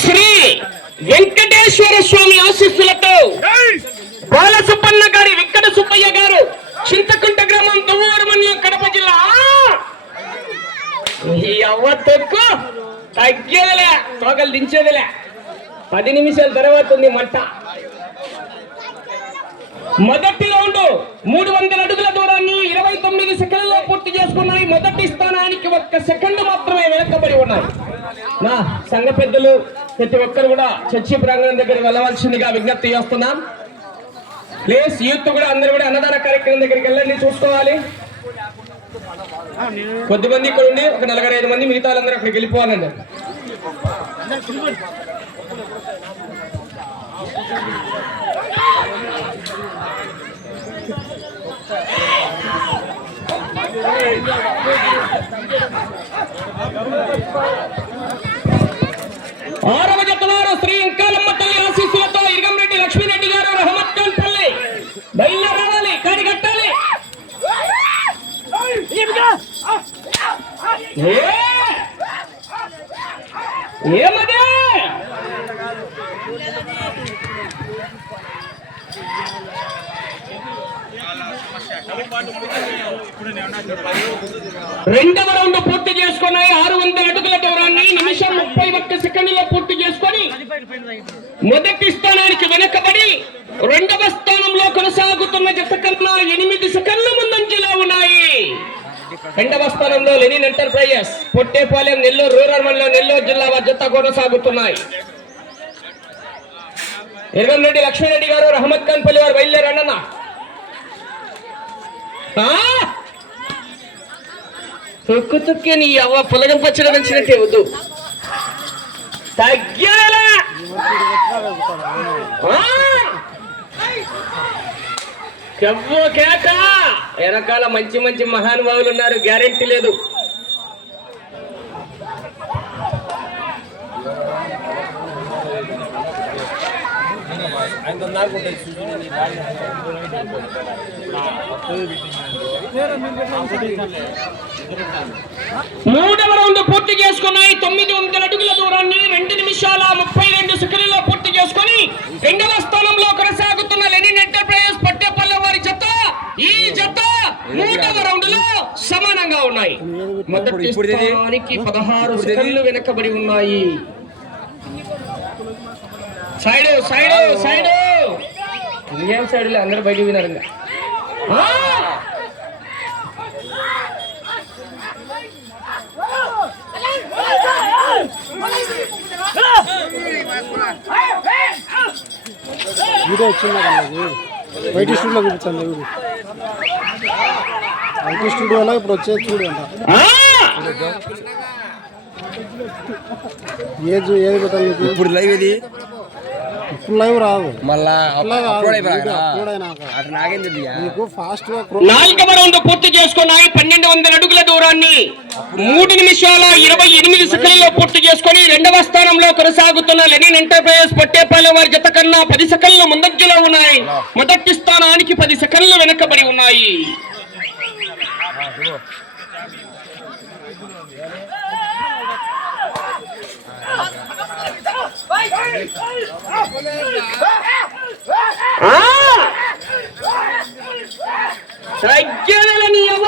శ్రీ వెంకటేశ్వర స్వామి ఆశీస్సులతో బాలసుబ్బన్న గారి వెంకట సుబ్బయ్య గారు చింతకుంట గ్రామం దువ్వూరు మండలం కడప జిల్లా. ఈ అవ్వ తొక్కు తగ్గేదిలే తోకలు దించేదిలే. పది నిమిషాల తర్వాత ఉంది మంట. మొదటి రౌండ్ మూడు వందల అడుగుల దూరాన్ని ఇరవై తొమ్మిది సెకండ్లలో పూర్తి చేసుకున్నాయి మొదటి స్థానానికి ఒక్క సెకండ్ మాత్రమే వెనకబడి ఉన్నాయి నా సంఘ పెద్దలు ప్రతి ఒక్కరు కూడా చర్చి ప్రాంగణం దగ్గర వెళ్ళవలసిందిగా విజ్ఞప్తి చేస్తున్నాం. ప్లీజ్ యూత్ కూడా అందరూ కూడా అన్నదాన కార్యక్రమం దగ్గరికి వెళ్ళండి చూసుకోవాలి. కొద్దిమంది ఇక్కడ ఉండి ఒక నలభై ఐదు మంది మిగతా వాళ్ళందరూ అక్కడికి వెళ్ళిపోవాలండి. ఆరవ జతవారు శ్రీ అంకాలమ్మ తల్లి ఆశీస్సులతో ఇరగంరెడ్డి లక్ష్మీరెడ్డి గారు రహమత్ ఖాన్ పల్లి బయలుదేరాలి కాడి కట్టాలి ఏమదే? రెండవ రౌండ్ పూర్తి చేసుకున్నాయి. ఆరు వందల అడుగుల దూరాన్ని నిమిషం ముప్పై ఒక్క సెకండ్లో పూర్తి చేసుకొని మొదటి స్థానానికి వెనకబడి రెండవ స్థానంలో కొనసాగుతున్న జత కన్నా ఎనిమిది సెకండ్ల ముందంజలో ఉన్నాయి. రెండవ స్థానంలో Lenin enterprises Pottepalem Nellore rural మండలం నెల్లూరు జిల్లా వారి జత కొనసాగుతున్నాయి. రెడ్డి లక్ష్మీరెడ్డి గారు రహమత్ ఖాన్ పల్లి వారు బయలుదేరండి అన్న తొక్కు తొక్కి నీ అవ్వ పులగం పచ్చడి పెంచినట్టే వద్దు. తగ్గేలా! కేక! వెనకాల మంచి మంచి మహానుభావులు ఉన్నారు గ్యారెంటీ లేదు. మూడవ రౌండ్ పూర్తి చేసుకున్నాయి. తొమ్మిది వందల అడుగుల దూరాన్ని రెండు నిమిషాల ముప్పై రెండు సెకండ్లలో పూర్తి చేసుకొని రెండవ స్థానంలో కొనసాగుతున్న లెనిన్ ఎంటర్ప్రైజెస్ పట్టేపల్లె వారి జత. ఈ జత మూడవ రౌండ్లో సమానంగా ఉన్నాయి. మొదటి స్థానానికి పదహారు సెకండ్లు వెనకబడి ఉన్నాయి. Side side side. ఇంకేం సైడ్ అందరూ బయట వినారు ఇంకా. వీడియో వచ్చిందా వైటీ స్టూడియోలో చూపించండి వీడియో వైటీ స్టూడియోలో ఇప్పుడు వచ్చేది చూడు అంట. ఆ! ఏది ఏది పెట్టాలి ఇప్పుడు లైవ్ ఇది లైవ్ రాదు మళ్ళా నాకేం ఫాస్ట్ నాలుగవ రౌండ్ పూర్తి చేసుకున్నాయి పన్నెండు వందల అడుగుల దూరాన్ని మూడు నిమిషాల ఇరవై ఎనిమిది సెకండ్లలో పూర్తి చేసుకొని రెండవ స్థానంలో కొనసాగుతున్న లెనిన్ ఎంటర్ప్రైజెస్ పట్టేపాలెం వారి జత కన్నా పది సెకండ్లు ముందంజలో ఉన్నాయి మొదటి స్థానానికి పది సెకండ్లు వెనకబడి ఉన్నాయి! తగ్గేదేలే నీ అవ్వ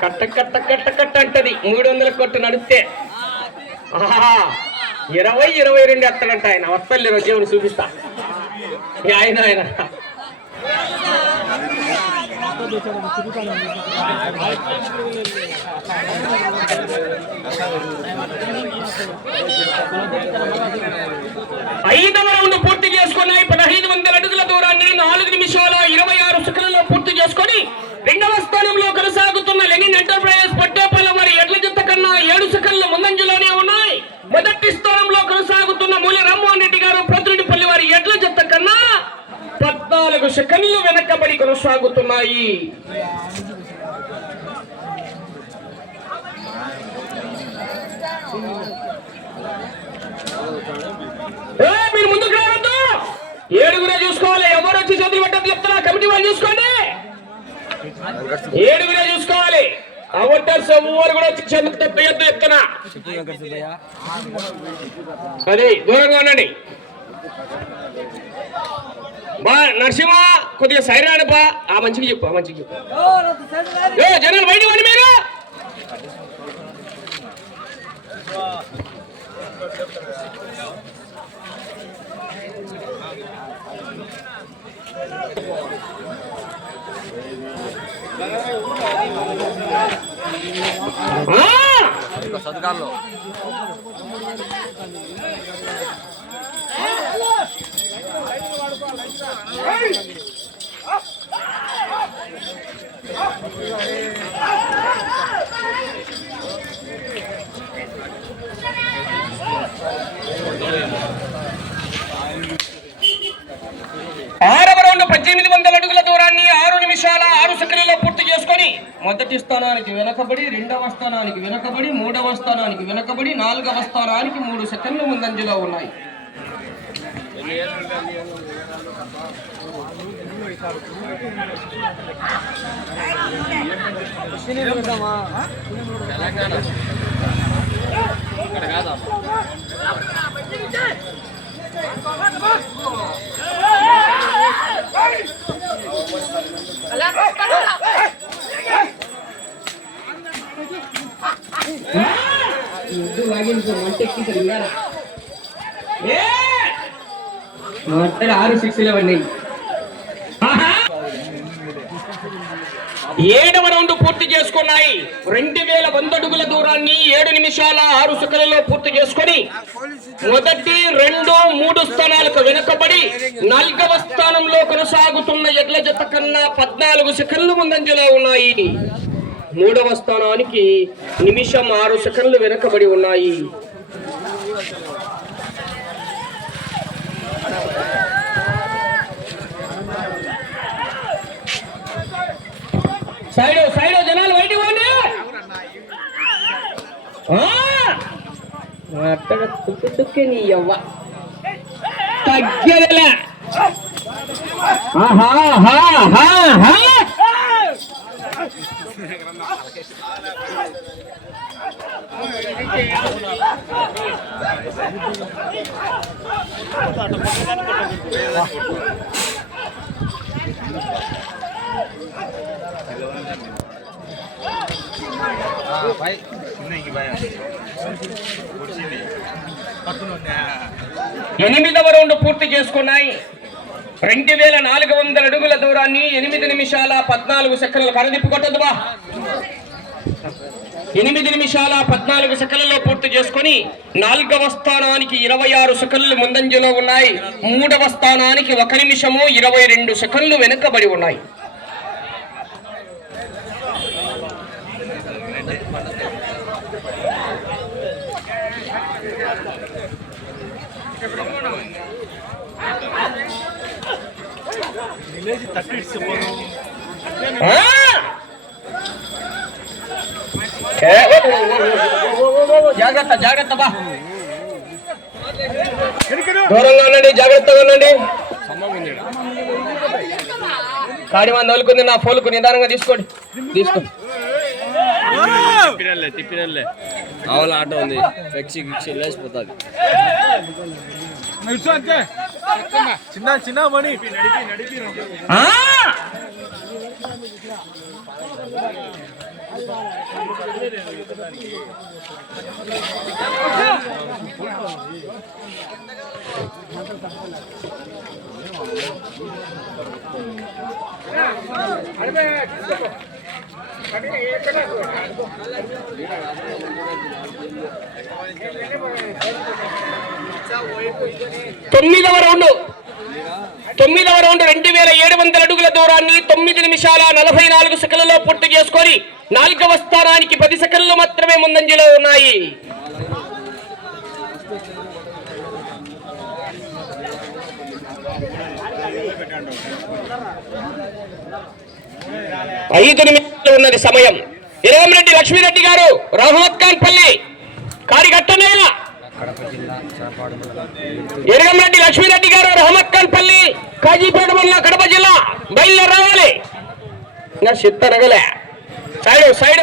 కట్ట కట్ట కట్ట కట్ట అంటది మూడు వందల కొట్టు నడిస్తే ఇరవై ఇరవై రెండు ఎత్తడంట ఆయన. వస్తలేరు రోజు చూపిస్తా. ఆయన ఆయన. ఐదవ రౌండ్ పూర్తి చేసుకున్నాయి పదహైదు వందల అడుగుల దూరాన్ని నాలుగు నిమిషాల ఇరవై ఆరు సెకండ్లలో పూర్తి చేసుకొని రెండవ స్థానంలో కొనసాగుతున్న లెనిన్ ఎంటర్ప్రైజెస్ పట్టేపల్లి వారి ఎడ్ల జత కన్నా ఏడు సెకండ్ల ముందంజలోనే ఉన్నాయి మొదటి స్థానంలో కొనసాగుతున్న మూలి రామ్మోహన్ రెడ్డి గారు ప్రతినిధిపల్లి వారి ఎడ్ల జత కన్నా పద్నాలుగు సెకండ్లు వెనకబడి కొనసాగుతున్నాయి. మీరు ముందుకు రావద్దు. ఏడుగురే చూసుకోవాలి. ఎవరు వచ్చి చేతులు పెట్టద్దు చెప్తున్నా? కమిటీ వాళ్ళు చూసుకోండి. ఏడుగురే చూసుకోవాలి. అవటర్స్ ఎవరు కూడా వచ్చి చేతులు తప్పేయద్దు చెప్తున్నా. అదే దూరంగా ఉండండి. బా నరసింహ కొద్దిగా సైడ్ ఆ మంచిగా చెప్పు ఆ మంచిగా చెప్పు. ఏ జనాలు బయట ఇవ్వండి మీరు. సదుకాల్లో ఆరవ రౌండ్ పద్దెనిమిది వందల అడుగుల దూరాన్ని ఆరు నిమిషాల ఆరు సెకండ్లలో పూర్తి చేసుకొని మొదటి స్థానానికి వెనకబడి రెండవ స్థానానికి వెనకబడి మూడవ స్థానానికి వెనకబడి నాలుగవ స్థానానికి మూడు సెకండ్లు ముందంజలో ఉన్నాయి. ఆరు సిక్స్ లెవెన్ ఏడవ రౌండ్ పూర్తి చేసుకున్నాయి. రెండు వేల వంద అడుగుల దూరాన్ని ఏడు నిమిషాల ఆరు సెకండ్లలో పూర్తి చేసుకొని మొదటి రెండు మూడు స్థానాలకు వెనుకబడి నాలుగవ స్థానంలో కొనసాగుతున్న ఎడ్ల జత కన్నా పద్నాలుగు సెకండ్లు ముందంజలో ఉన్నాయి. మూడవ స్థానానికి నిమిషం ఆరు సెకండ్లు వెనుకబడి ఉన్నాయి. సైడ్ సైడ్ జనాలు బయటికి పోండి ఆ! అక్కడ తుక్కు తుక్కి నీ యవ్వ తగ్గేదిలే ఆహా హా చిన్నకి హా వచ్చింది ఎనిమిదవ రౌండ్ పూర్తి చేసుకున్నాయి. రెండు వేల నాలుగు వందల అడుగుల దూరాన్ని ఎనిమిది నిమిషాల పద్నాలుగు సెకండ్లు కరదిప్పు కొట్టదువా ఎనిమిది నిమిషాల పద్నాలుగు సెకండ్లలో పూర్తి చేసుకుని నాలుగవ స్థానానికి ఇరవై ఆరు సెకండ్లు ముందంజలో ఉన్నాయి. మూడవ స్థానానికి ఒక నిమిషము ఇరవై రెండు సెకండ్లు వెనుకబడి ఉన్నాయి. జాగ్రత్త జాగ్రత్త బా. దూరంగా ఉండండి జాగ్రత్తగా ఉండండి. కాడి మంది వదులుకుంది నా ఫోన్కు నిదానంగా తీసుకోండి. తీసుకోండి. తిప్పినల్లే. ఆవుల ఆట ఉంది. ఫ్లెక్సీ గిక్సీ లేచిపోతుంది. சின்ன சின்ன மணி. அடுத்த తొమ్మిదవ రౌండ్. తొమ్మిదవ రౌండ్ రెండు వేల ఏడు వందల అడుగుల దూరాన్ని తొమ్మిది నిమిషాల నలభై నాలుగు సెకండ్లలో పూర్తి చేసుకొని నాలుగవ స్థానానికి పది సెకండ్లు మాత్రమే ముందంజలో ఉన్నాయి. ఐదు నిమిషాలు ఉన్నది సమయం. ఇరవరెడ్డి లక్ష్మీరెడ్డి గారు రహమత్ ఖాన్ పల్లి. కారిగట్టనేలా. కడప జిల్లా చేపాడు మండలం ఎరగంరెడ్డి లక్ష్మీరెడ్డి గారు రహమత్ ఖాన్ పల్లి కాజీపేట మండలం కడప జిల్లా బయలుదేరి రావాలి ఇంకా చిత్తరగలే సైడ్ సైడ్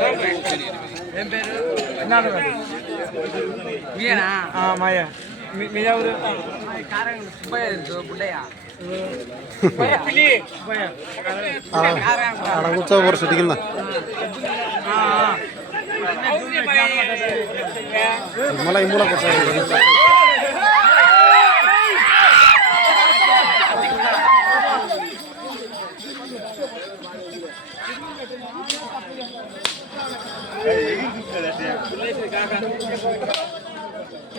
కడిగి ఆల్రెడీ చూసుకో మాయా మీ ఎవరు ఆడ కూర్చోబోరు చెట్టు కింద మళ్ళీ ఈ మూల కూర్చోబోరు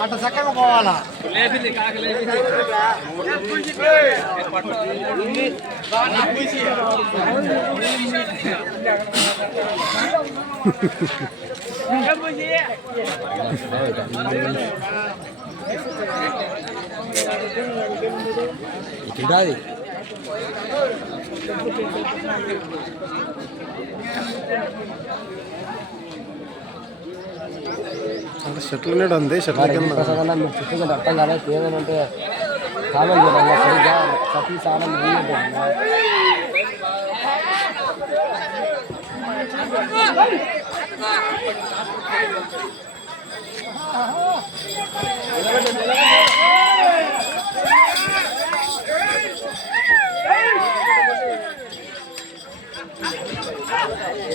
అట్లా చక్కగా పోవాలా? చూడాలి అంటే ఉంది చెట్ల కింద. మీరు చుట్టూ అర్థం కాలేదు ఏదంటే కామెంట్ చేయాలి సరిగ్గా సతీ సానం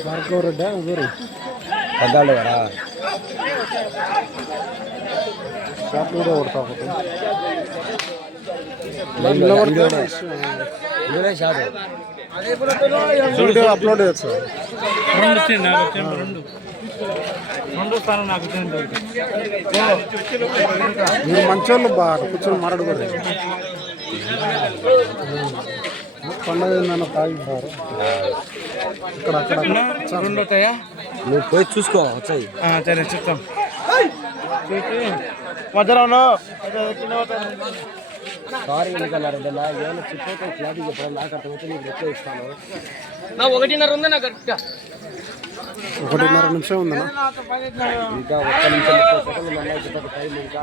భార్గవ రెడ్డి ఊరు పెద్దాళ్ళు కదా. షాప్ వీడియో అప్లోడ్ చేయొచ్చు. రెండు వచ్చింది నాకు వచ్చింది రెండు. రెండు స్థానం నాకు వచ్చింది మీరు మంచోళ్ళు బాగా కూర్చొని మాట్లాడుకోరు పండగ నన్ను తాగిస్తారు ఇక్కడ అక్కడ. రెండు వస్తాయా నువ్వు పోయి చూసుకో వచ్చాయి. ఆ, సరే చెప్తాం. మధ్యలో సారీ ఎందుకన్నారు నా ఏమైనా చెప్పేతో క్లారిటీ చెప్పడం నాకు అర్థమైతే నీకు ఎక్కువ ఇస్తాను నా ఒకటిన్నర ఉందా నాకు కరెక్ట్గా ఒకటిన్నర నిమిషం ఉందన్న ఇంకా ఒక్క నిమిషం సెకండ్లు టైం ఇంకా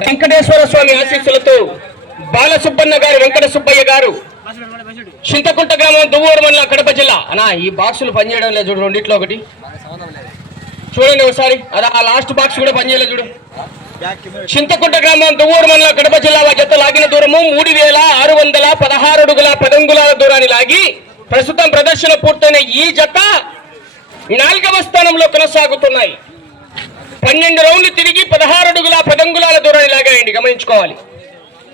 వెంకటేశ్వర స్వామి ఆశీస్సులతో బాలసుబ్బన్న గారు వెంకట సుబ్బయ్య గారు చింతకుంట గ్రామం దువ్వూరు మండలం కడప జిల్లా. అనా ఈ బాక్సులు పనిచేయడం లేదు చూడు రెండిట్లో ఒకటి. చూడండి ఒకసారి అది ఆ లాస్ట్ బాక్స్ కూడా పనిచేయలేదు చూడు. చింతకుంట గ్రామం దువ్వూరు మండలం కడప జిల్లా జత లాగిన దూరము మూడు వేల ఆరు వందల పదహారు అడుగుల పదంగులాల దూరాన్ని లాగి ప్రస్తుతం ప్రదర్శన పూర్తయిన ఈ జత నాలుగవ స్థానంలో కొనసాగుతున్నాయి. పన్నెండు రౌండ్లు తిరిగి పదహారు అడుగుల పదంగులాల దూరాన్ని లాగాయండి. గమనించుకోవాలి.